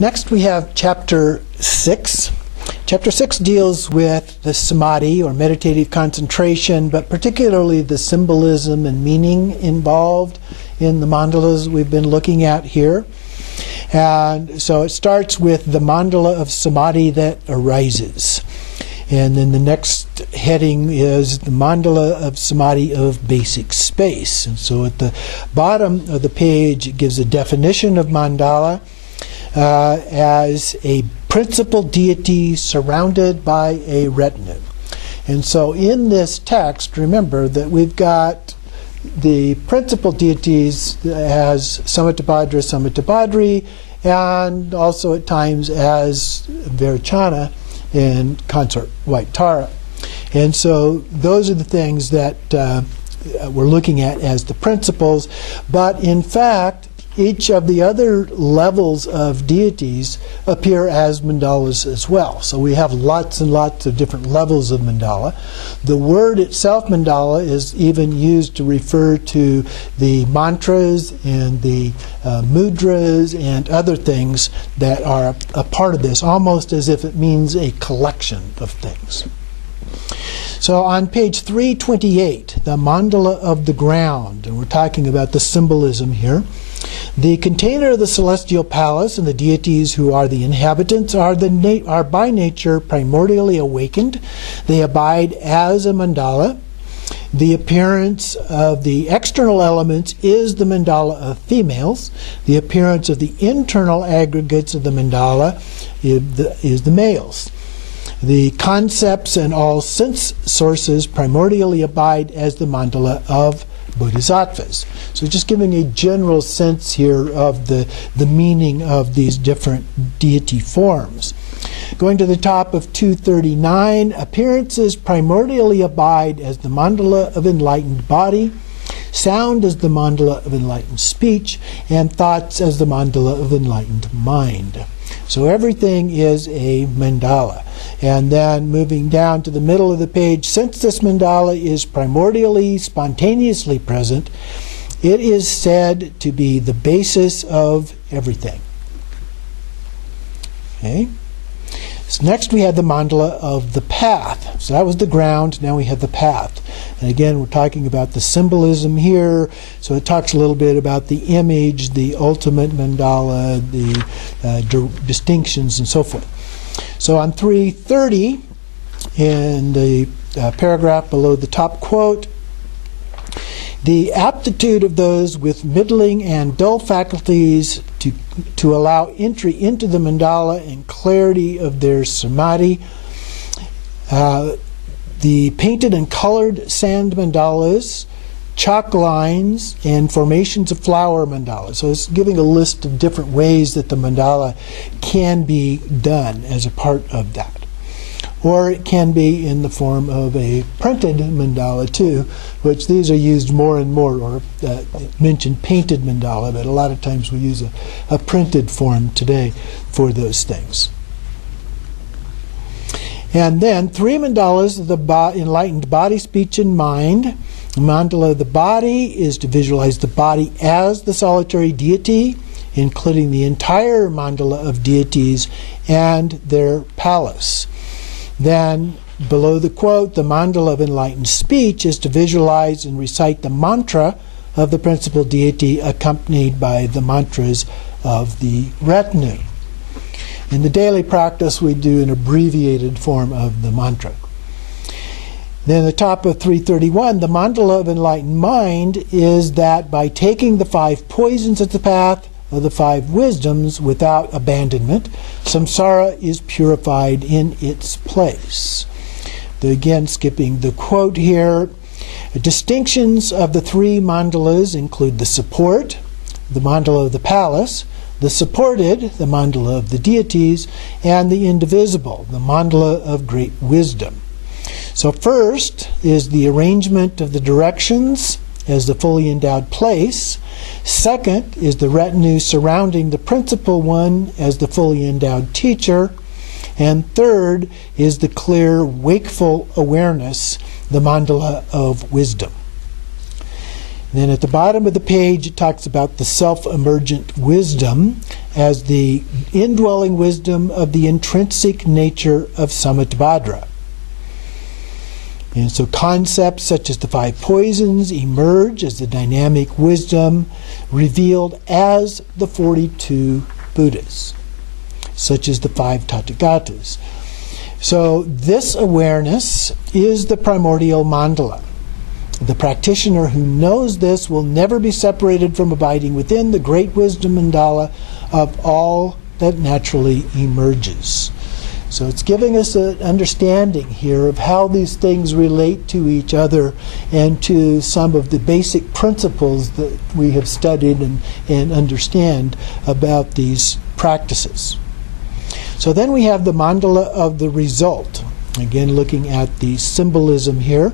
Next we have Chapter 6. Chapter 6 deals with the samadhi, or meditative concentration, but particularly the symbolism and meaning involved in the mandalas we've been looking at here. And so it starts with the mandala of samadhi that arises. And then the next heading is the mandala of samadhi of basic space. And so at the bottom of the page it gives a definition of mandala as a principal deity surrounded by a retinue. And so in this text, remember that we've got the principal deities as Samattabhadra, Samattabhadri, and also at times as Virachana and consort White Tara. And so those are the things that we're looking at as the principles. But in fact, each of the other levels of deities appear as mandalas as well. So we have lots and lots of different levels of mandala. The word itself, mandala, is even used to refer to the mantras and the mudras and other things that are a part of this, almost as if it means a collection of things. So on page 328, the mandala of the ground, and we're talking about the symbolism here. The container of the celestial palace and the deities who are the inhabitants are by nature primordially awakened. They abide as a mandala. The appearance of the external elements is the mandala of females. The appearance of the internal aggregates of the mandala is the males. The concepts and all sense sources primordially abide as the mandala of bodhisattvas. So just giving a general sense here of the meaning of these different deity forms. Going to the top of 239, appearances primordially abide as the mandala of enlightened body, sound as the mandala of enlightened speech, and thoughts as the mandala of enlightened mind. So everything is a mandala. And then moving down to the middle of the page, since this mandala is primordially, spontaneously present, it is said to be the basis of everything. Okay. So next we have the mandala of the path. So that was the ground, now we have the path. And again, we're talking about the symbolism here. So it talks a little bit about the image, the ultimate mandala, the distinctions, and so forth. So on 330, in the paragraph below the top quote, the aptitude of those with middling and dull faculties to allow entry into the mandala and clarity of their samadhi. The painted and colored sand mandalas, chalk lines, and formations of flower mandalas. So it's giving a list of different ways that the mandala can be done as a part of that. Or it can be in the form of a printed mandala too, which these are used more and more, or mentioned painted mandala, but a lot of times we use a printed form today for those things. And then 3 mandalas of the enlightened body, speech, and mind. The mandala of the body is to visualize the body as the solitary deity, including the entire mandala of deities and their palace. Then, below the quote, the mandala of enlightened speech is to visualize and recite the mantra of the principal deity accompanied by the mantras of the retinue. In the daily practice, we do an abbreviated form of the mantra. Then at the top of 331, the mandala of enlightened mind is that by taking the 5 poisons of the path, of the 5 wisdoms without abandonment, samsara is purified in its place. Again, skipping the quote here, distinctions of the 3 mandalas include the support, the mandala of the palace, the supported, the mandala of the deities, and the indivisible, the mandala of great wisdom. So first is the arrangement of the directions as the fully endowed place. Second is the retinue surrounding the principal one as the fully endowed teacher. And third is the clear, wakeful awareness, the mandala of wisdom. And then at the bottom of the page, it talks about the self-emergent wisdom. as the indwelling wisdom of the intrinsic nature of Samitbhadra. And so concepts such as the 5 poisons emerge as the dynamic wisdom revealed as the 42 Buddhas, such as the 5 Tathagatas. So this awareness is the primordial mandala. The practitioner who knows this will never be separated from abiding within the great wisdom mandala of all that naturally emerges. So it's giving us an understanding here of how these things relate to each other and to some of the basic principles that we have studied and understand about these practices. So then we have the mandala of the result. Again, looking at the symbolism here.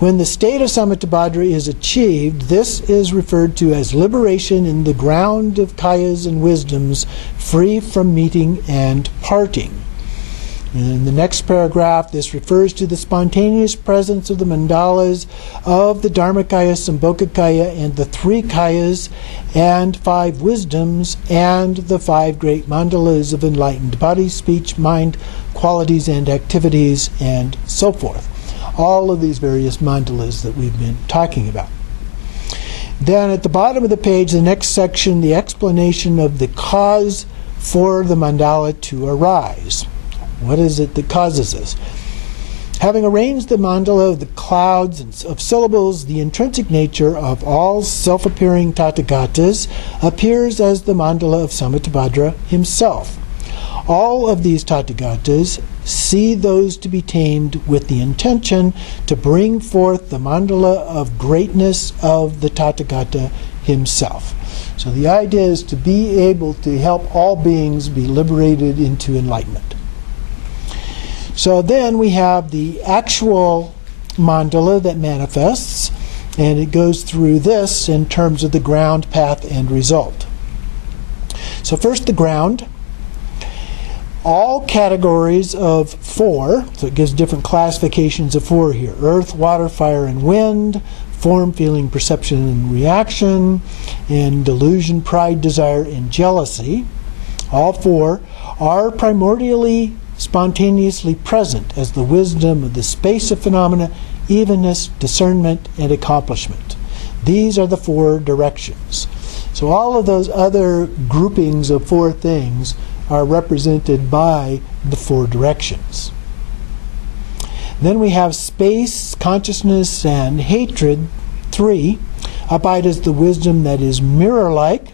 When the state of Samitbhadra is achieved, this is referred to as liberation in the ground of kayas and wisdoms, free from meeting and parting. In the next paragraph, this refers to the spontaneous presence of the mandalas of the Dharmakaya, Sambhogakaya, and the 3 kayas and 5 wisdoms, and the 5 great mandalas of enlightened body, speech, mind, qualities, and activities, and so forth. All of these various mandalas that we've been talking about. Then at the bottom of the page, the next section, the explanation of the cause for the mandala to arise. What is it that causes this? Having arranged the mandala of the clouds and of syllables, the intrinsic nature of all self-appearing Tathagatas appears as the mandala of Samitbhadra himself. All of these Tathagatas see those to be tamed with the intention to bring forth the mandala of greatness of the Tathagata himself. So the idea is to be able to help all beings be liberated into enlightenment. So then we have the actual mandala that manifests, and it goes through this in terms of the ground, path, and result. So first the ground. All categories of 4, so it gives different classifications of 4 here: earth, water, fire, and wind, form, feeling, perception, and reaction, and delusion, pride, desire, and jealousy. All 4 are primordially spontaneously present as the wisdom of the space of phenomena, evenness, discernment, and accomplishment. These are the 4 directions. So all of those other groupings of 4 things are represented by the 4 directions. Then we have space, consciousness, and hatred, 3, abide as the wisdom that is mirror-like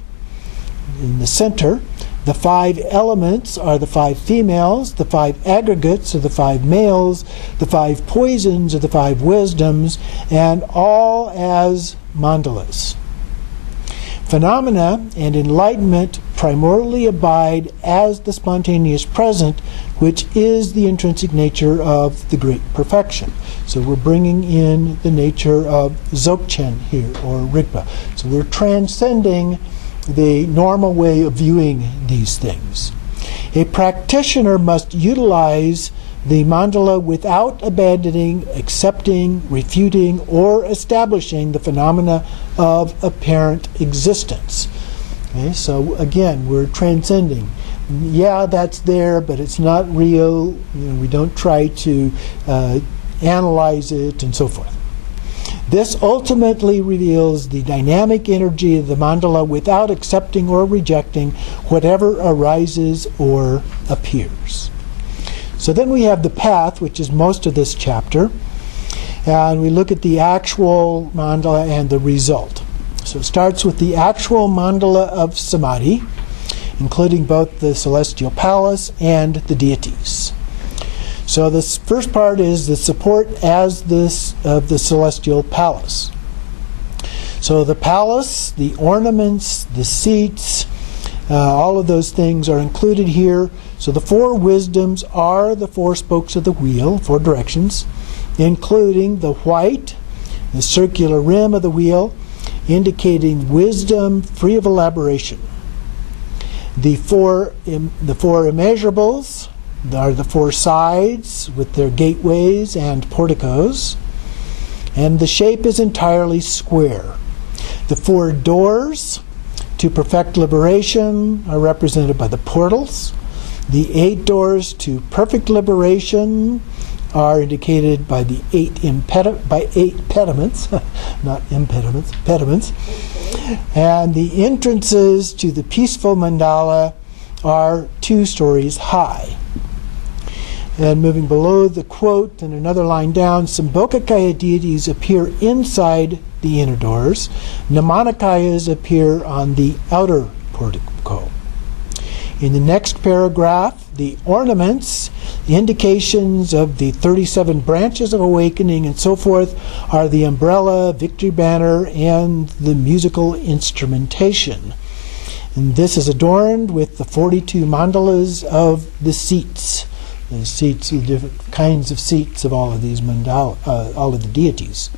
in the center. The 5 elements are the 5 females, the 5 aggregates are the 5 males, the 5 poisons are the 5 wisdoms, and all as mandalas. Phenomena and enlightenment primordially abide as the spontaneous present, which is the intrinsic nature of the great perfection. So we're bringing in the nature of Dzogchen here, or Rigpa. So we're transcending the normal way of viewing these things. A practitioner must utilize the mandala without abandoning, accepting, refuting, or establishing the phenomena of apparent existence. Okay, so again, we're transcending. Yeah, that's there, but it's not real. We don't try to analyze it and so forth. This ultimately reveals the dynamic energy of the mandala without accepting or rejecting whatever arises or appears. So then we have the path, which is most of this chapter, and we look at the actual mandala and the result. So it starts with the actual mandala of samadhi, including both the celestial palace and the deities. So this first part is the support as this of the celestial palace. So the palace, the ornaments, the seats, all of those things are included here. So the 4 wisdoms are the 4 spokes of the wheel, 4 directions, including the white, the circular rim of the wheel, indicating wisdom free of elaboration. The four immeasurables are the 4 sides with their gateways and porticos, and the shape is entirely square. The 4 doors to perfect liberation are represented by the portals. The 8 doors to perfect liberation are indicated by the 8 pediments, not impediments, pediments. And the entrances to the peaceful mandala are 2 stories high. And moving below the quote and another line down, Sambhogakaya deities appear inside the inner doors. Namanikayas appear on the outer portico. In the next paragraph, the ornaments, the indications of the 37 branches of awakening and so forth, are the umbrella, victory banner, and the musical instrumentation. And this is adorned with the 42 mandalas of the seats. The seats, the different kinds of seats of all of these mandala, all of the deities.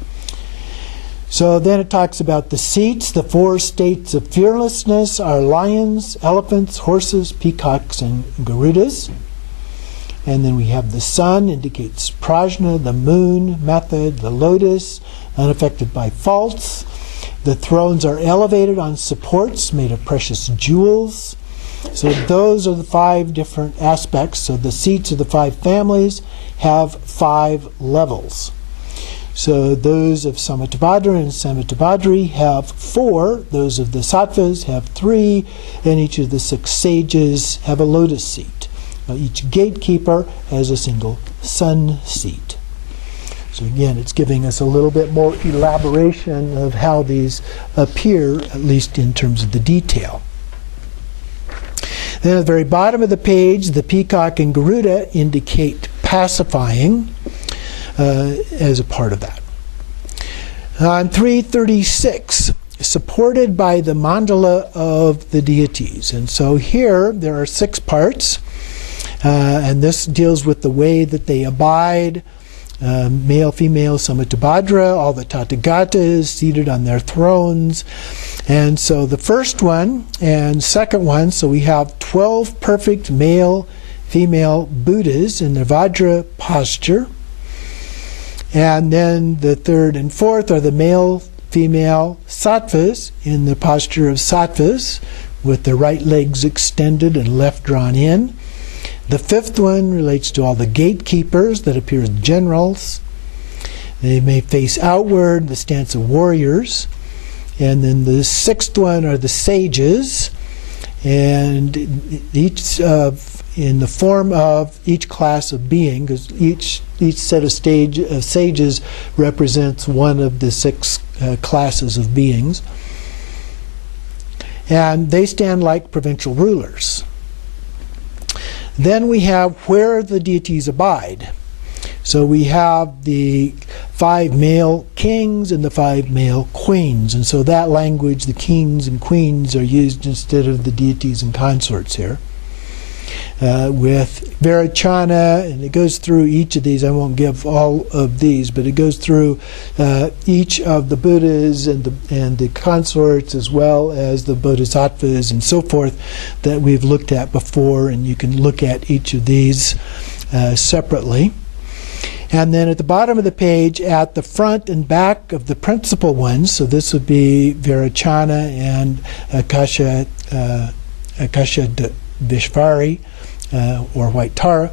So then it talks about the seats. The 4 states of fearlessness are lions, elephants, horses, peacocks, and garudas. And then we have the sun, indicates prajna, the moon, method, the lotus, unaffected by faults. The thrones are elevated on supports made of precious jewels. So those are the 5 different aspects. So the seats of the 5 families have 5 levels. So those of Samattabhadra and Samattabhadri have 4, those of the Sattvas have 3, and each of the 6 sages have a lotus seat. Now each gatekeeper has a single sun seat. So again, it's giving us a little bit more elaboration of how these appear, at least in terms of the detail. Then at the very bottom of the page, the peacock and garuda indicate pacifying as a part of that. On 336, supported by the mandala of the deities. And so here there are 6 parts, and this deals with the way that they abide. Male, female, Samattabhadra, all the Tathagatas seated on their thrones. And so the first one and second one, so we have 12 perfect male, female Buddhas in the Vajra posture. And then the third and fourth are the male, female Sattvas in the posture of Sattvas with the right legs extended and left drawn in. The fifth one relates to all the gatekeepers that appear as generals. They may face outward, the stance of warriors. And then the sixth one are the sages, and each in the form of each class of being, because each set of sages represents one of the 6 classes of beings. And they stand like provincial rulers. Then we have where the deities abide. So we have the 5 male kings and the 5 male queens. And so that language, the kings and queens, are used instead of the deities and consorts here. With Virachana, and it goes through each of these. I won't give all of these, but it goes through each of the Buddhas and the consorts, as well as the Bodhisattvas and so forth that we've looked at before, and you can look at each of these separately. And then at the bottom of the page, at the front and back of the principal ones, so this would be Virachana and Akasha Vishvari, or White Tara,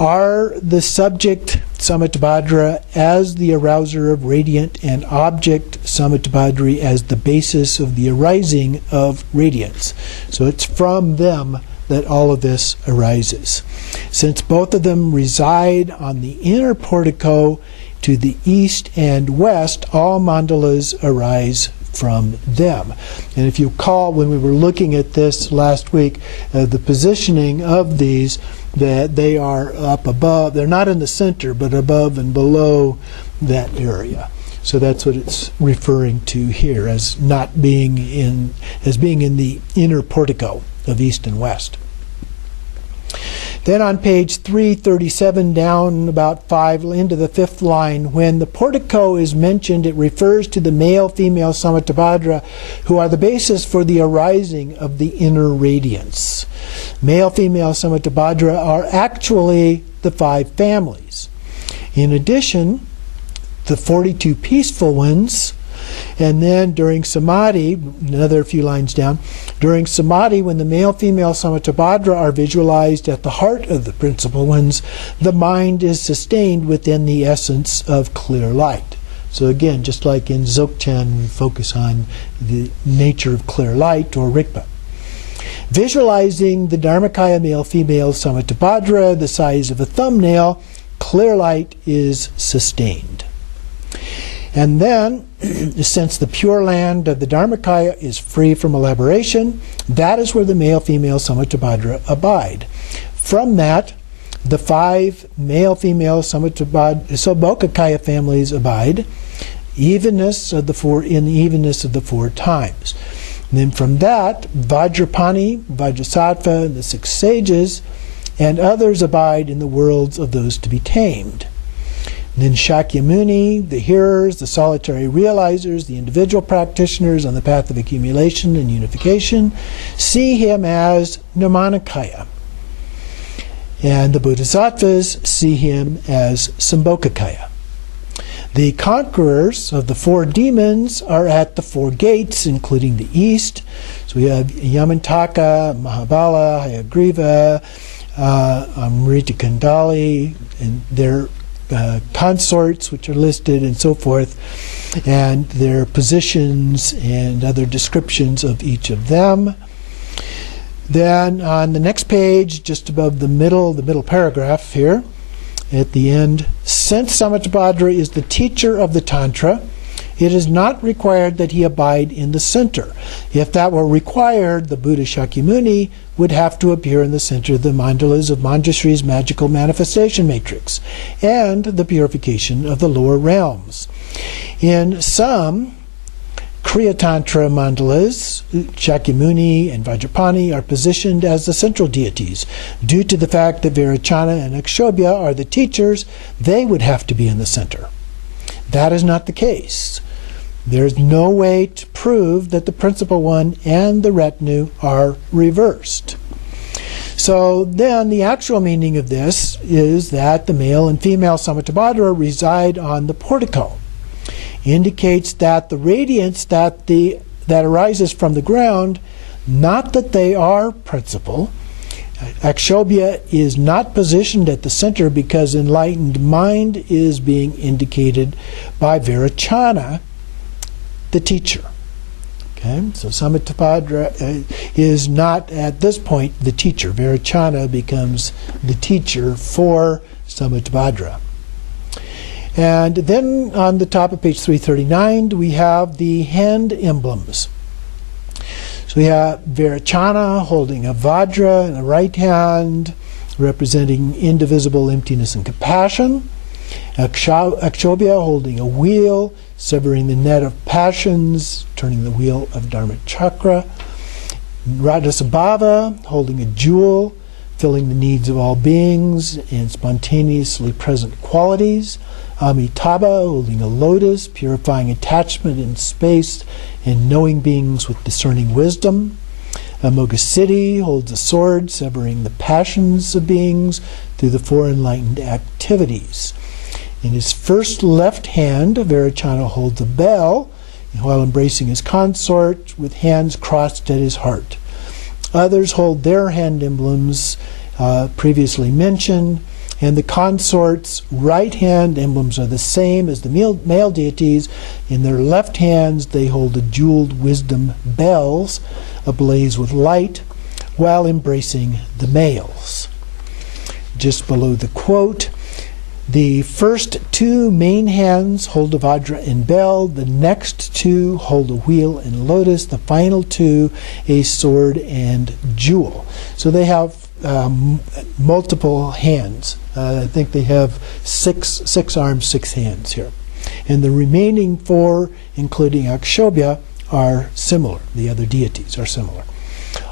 are the subject Samattabhadra as the arouser of radiant, and object Samattabhadri as the basis of the arising of radiance. So it's from them that all of this arises. Since both of them reside on the inner portico to the east and west, all mandalas arise from them. And if you recall, when we were looking at this last week, the positioning of these, that they are up above, they're not in the center, but above and below that area. So that's what it's referring to here as not being in, as being in the inner portico of east and west. Then on page 337, down about 5 into the 5th line, when the portico is mentioned, it refers to the male, female Samattabhadra, who are the basis for the arising of the inner radiance. Male, female Samattabhadra are actually the 5 families. In addition, the 42 peaceful ones And then during samadhi, another few lines down, during samadhi, when the male-female Samattabhadra are visualized at the heart of the principal ones, the mind is sustained within the essence of clear light. So again, just like in Dzogchen, we focus on the nature of clear light, or Rigpa. Visualizing the Dharmakaya male-female Samattabhadra the size of a thumbnail, clear light is sustained. And then, since the pure land of the Dharmakaya is free from elaboration, that is where the male-female Samattabhadra abide. From that, the 5 male-female Sobhokakaya families abide, evenness of the 4 in the evenness of the 4 times. And then from that, Vajrapani, Vajrasattva, and the 6 sages, and others abide in the worlds of those to be tamed. And then Shakyamuni, the hearers, the solitary realizers, the individual practitioners on the path of accumulation and unification, see him as Nirmanakaya. And the Bodhisattvas see him as Sambhogakaya. The conquerors of the 4 demons are at the 4 gates, including the east. So we have Yamantaka, Mahabala, Hayagriva, Amrita Kandali, and their consorts, which are listed, and so forth, and their positions and other descriptions of each of them. Then on the next page, just above the middle paragraph here, at the end, since Samattabhadra is the teacher of the Tantra, it is not required that he abide in the center. If that were required, the Buddha Shakyamuni would have to appear in the center of the mandalas of Manjushri's magical manifestation matrix and the purification of the lower realms. In some Kriya Tantra mandalas, Shakyamuni and Vajrapani are positioned as the central deities. Due to the fact that Virachana and Akshobhya are the teachers, they would have to be in the center. That is not the case. There is no way to prove that the principal one and the retinue are reversed. So then the actual meaning of this is that the male and female Samattabhadra reside on the portico. Indicates that the radiance that arises from the ground, not that they are principal. Akshobhya is not positioned at the center because enlightened mind is being indicated by Virachana, the teacher. Okay, so Samattabhadra is not at this point the teacher. Virachana becomes the teacher for Samattabhadra. And then on the top of page 339, we have the hand emblems. So we have Virachana holding a Vajra in the right hand, representing indivisible emptiness and compassion. Akshobhya holding a wheel, severing the net of passions, turning the wheel of Dharma Chakra. Radhasambhava holding a jewel, filling the needs of all beings and spontaneously present qualities. Amitabha holding a lotus, purifying attachment in space and knowing beings with discerning wisdom. Amoghasiddhi holds a sword, severing the passions of beings through the 4 enlightened activities. In his first left hand, Virachana holds a bell while embracing his consort with hands crossed at his heart. Others hold their hand emblems previously mentioned, and the consorts' right hand emblems are the same as the male deities. In their left hands they hold the jeweled wisdom bells ablaze with light while embracing the males. Just below the quote, the first 2 main hands hold a Vajra and bell, the next 2 hold a wheel and lotus, the final 2 a sword and jewel. So they have multiple hands. I think they have six arms, 6 hands here. And the remaining 4, including Akshobhya, are similar. The other deities are similar.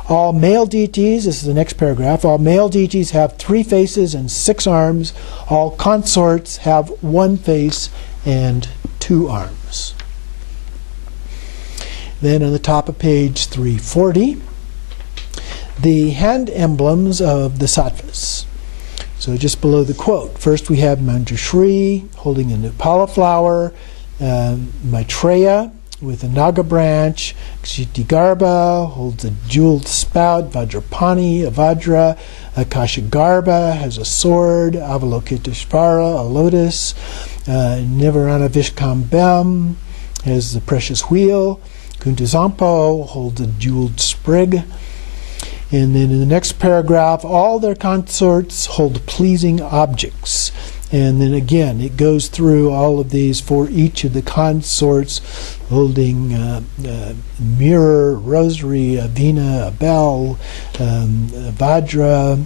All male deities, this is the next paragraph, all male deities have 3 faces and 6 arms. All consorts have 1 face and 2 arms. Then on the top of page 340, the hand emblems of the sattvas. So just below the quote, first we have Manjushri holding a Nupala flower, Maitreya with a naga branch. Guhyagarbha holds a jeweled spout. Vajrapani, a vajra. Akashagarbha has a sword. Avalokiteshvara, a lotus. Nivarana Vishkambem has the precious wheel. Kuntazampo holds a jeweled sprig. And then in the next paragraph, all their consorts hold pleasing objects. And then again, it goes through all of these for each of the consorts, holding mirror, rosary, a veena, a bell, a vajra,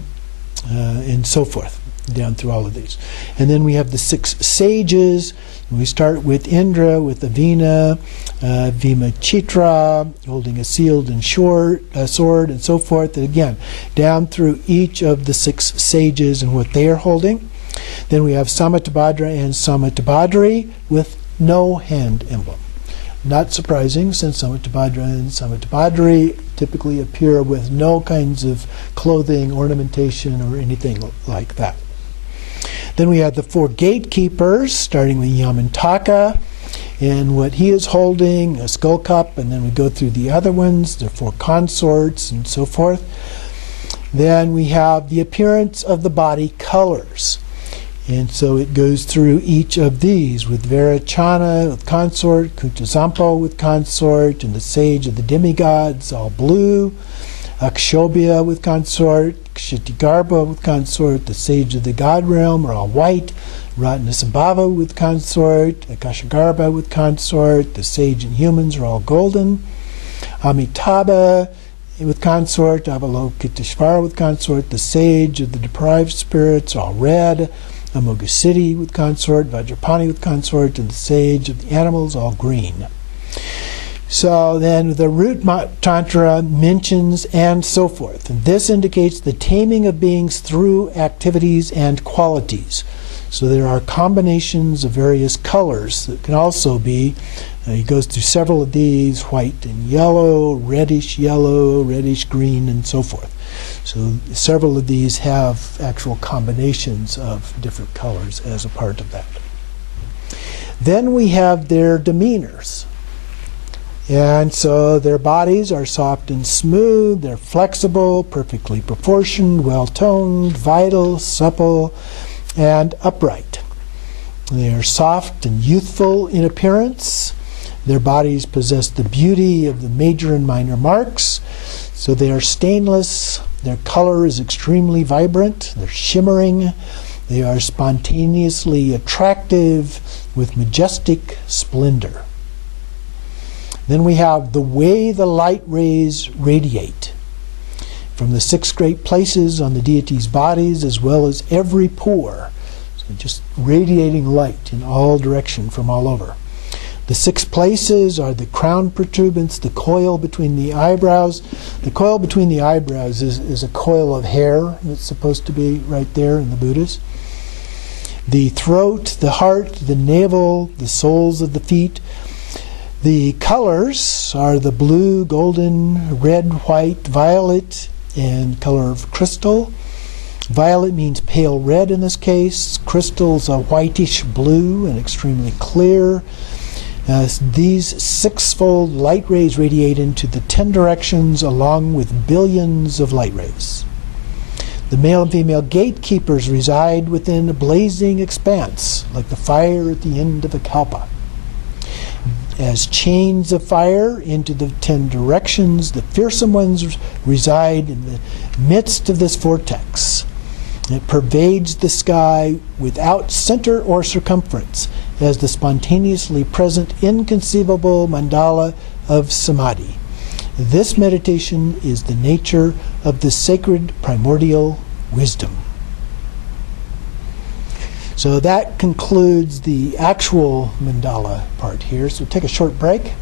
and so forth, down through all of these. And then we have the 6 sages. We start with Indra, with the veena, Vimachitra, holding a sealed and sword, and so forth. And again, down through each of the 6 sages and what they are holding. Then we have Samatabhadra and Samatabhadri with no hand emblem. Not surprising, since Samatabhadra and Samatabhadri typically appear with no kinds of clothing, ornamentation, or anything like that. Then we have the 4 gatekeepers, starting with Yamantaka, and what he is holding, a skull cup, and then we go through the other ones, the 4 consorts, and so forth. Then we have the appearance of the body colors. And so it goes through each of these with Varachana with consort, Kuntazampo with consort, and the sage of the demigods, all blue, Akshobhya with consort, Kshitigarbha with consort, the sage of the god realm are all white, Ratnasambhava with consort, Akashagarbha with consort, the sage and humans are all golden, Amitabha with consort, Avalokiteshvara with consort, the sage of the deprived spirits are all red, Amoghasiddhi with consort, Vajrapani with consort, and the sage of the animals all green. So then the root tantra mentions and so forth. And this indicates the taming of beings through activities and qualities. So there are combinations of various colors that can also be, he goes through several of these, white and yellow, reddish green, and so forth. So several of these have actual combinations of different colors as a part of that. Then we have their demeanors. And so their bodies are soft and smooth, they're flexible, perfectly proportioned, well-toned, vital, supple, and upright. They are soft and youthful in appearance. Their bodies possess the beauty of the major and minor marks. So they are stainless. Their color is extremely vibrant. They're shimmering. They are spontaneously attractive with majestic splendor. Then we have the way the light rays radiate from the 6 great places on the deity's bodies, as well as every pore. So just radiating light in all direction from all over. The 6 places are the crown protuberance, the coil between the eyebrows. The coil between the eyebrows is a coil of hair that's supposed to be right there in the Buddhas. The throat, the heart, the navel, the soles of the feet. The colors are the blue, golden, red, white, violet, and color of crystal. Violet means pale red in this case. Crystal's a whitish blue and extremely clear. These 6-fold light rays radiate into the 10 directions along with billions of light rays. The male and female gatekeepers reside within a blazing expanse, like the fire at the end of a kalpa. As chains of fire into the 10 directions, the fearsome ones reside in the midst of this vortex. It pervades the sky without center or circumference, as the spontaneously present inconceivable mandala of samadhi. This meditation is the nature of the sacred primordial wisdom. So that concludes the actual mandala part here. So take a short break.